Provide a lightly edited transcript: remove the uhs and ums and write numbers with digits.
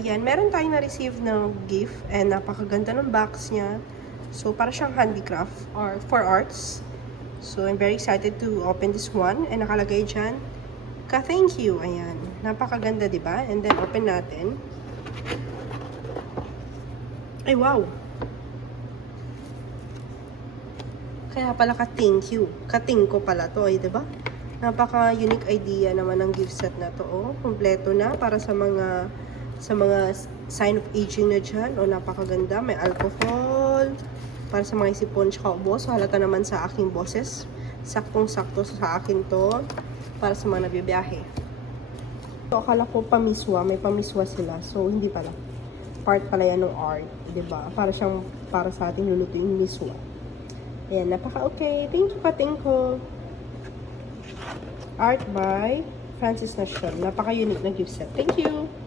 Ayan, meron tayong na-receive ng gift and napakaganda ng box niya. So, para siyang handicraft or for arts. So, I'm very excited to open this one. And nakalagay dyan, ka-thank you. Ayan, napakaganda, diba? And then, open natin. Ay, wow! Kaya pala ka-thank you. Ka-thank ko pala to, diba? Napaka-unique idea naman ng gift set na to. Oh, kompleto na para sa mga sign of aging na dyan. O, napakaganda. May alcohol. Para sa mga isipon tsaka ubo. So, halata naman sa aking boses. Saktong-sakto sa akin to. Para sa mga nabibiyahe. So, akala ko pamiswa. May pamiswa sila. So, hindi pala. Part pala yan ng art. Diba? Para siyang, para sa ating lulutuin miswa. Ayan, napaka-okay. Thank you, Katingko. Art by Francis Nashon. Napaka-unique na gift set. Thank you!